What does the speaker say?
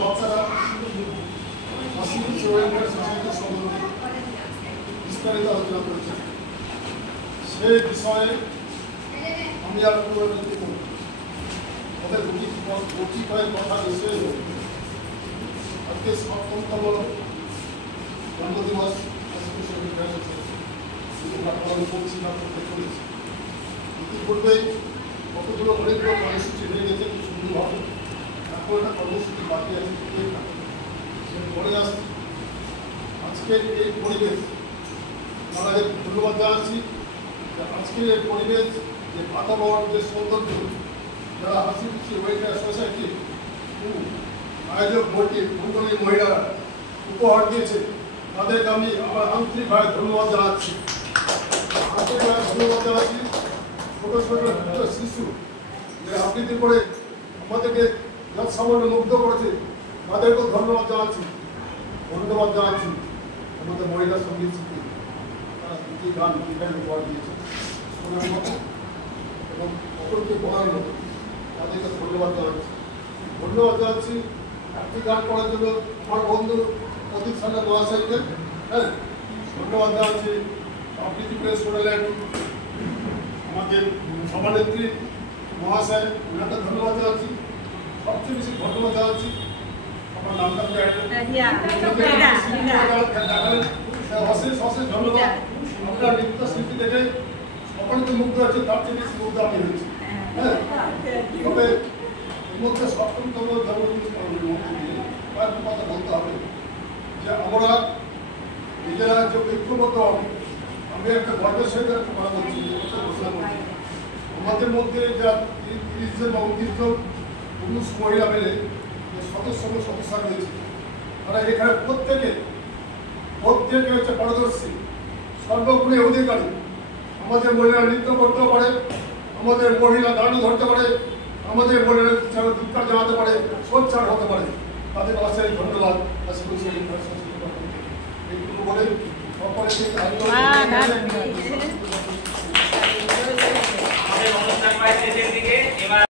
বাচ্চারা সম্বন্ধে বিস্তারিত আলোচনা করেছে। সেই বিষয়ে আমি আর ওদের গুটি কয়েক কথা এসে আজকে ৭তম জন্মদিবস ইতিপূর্বেই কতগুলো অনেকগুলো কর্মসূচি হয়ে গেছে খুব সুন্দরভাবে। এখন একটা কর্মসূচি বাকি আছে পরে আসছি। আজকের এই পরিবেশ আমাদের ধন্যবাদ জানাচ্ছি। আজকের এই পরিবেশ যে বাতাবরণ যে সৌন্দর্য যারা হাসি খুশি ওয়েলফেয়ার সোসাইটি আয়োজক মন্ডলী মহিলারা উপহার দিয়েছে তাদেরকে আমি আমার আন্তরিকভাবে ধন্যবাদ জানাচ্ছি। আন্তরিকভাবে ধন্যবাদ জানাচ্ছি। ছোট ছোট শিশু যে আবৃত্তি করে আমাদেরকে যত সামান্য মুগ্ধ করেছে তাদেরকেও ধন্যবাদ জানাচ্ছি। আমাদের মহিলা সঙ্গীত শিল্পী তারা দুটি গান উপহার দিয়েছে শোনার মতো এবং অপরকে বলার মতো তাদেরকে ধন্যবাদ জানাচ্ছি। একটি গান করার জন্য আমার বন্ধু প্রদীপ সাগর মহাশয়কে ধন্যবাদ জানাচ্ছি। আবৃত্তি করে শোনালেন আমাদের সভানেত্রী মহাশয়, ওনাকে ধন্যবাদ জানাচ্ছি। সবচেয়ে বেশি ধন্যবাদ জানাচ্ছি আমার নামটা অশেষ ধন্যবাদ। আপনার নৃত্য শিল্পী দেখে সকলে তো মুগ্ধ হয়েছে, তার চেয়ে বেশি মুগ্ধ আমি হয়েছি। তবে এর মধ্যে ৭তম জন্মদিন কয়েকটি কথা বলতে হবে যে আমরা নিজেরা যে ঐক্যবদ্ধ হবে। আমি একটা গর্বের সহিত একটা কথা বলছি, ঘোষণা করছি আমাদের মধ্যে যা ৩০ জন বা ২৯ জন পুরুষ মহিলা মিলে যে সদস্য রয়েছে তারা এখানে প্রত্যেকে হচ্ছে পারদর্শী, সর্বগুণে অধিকারী। আমাদের মহিলা নৃত্য করতেও পারে, আমাদের মহিলা গানও ধরতে পারে, আমাদের মহিলা ধিক্কার জানাতে পারে, সোচ্চার হতে পারে। তাদের অশেষ ধন্যবাদ। এইটুকু বলে সকলে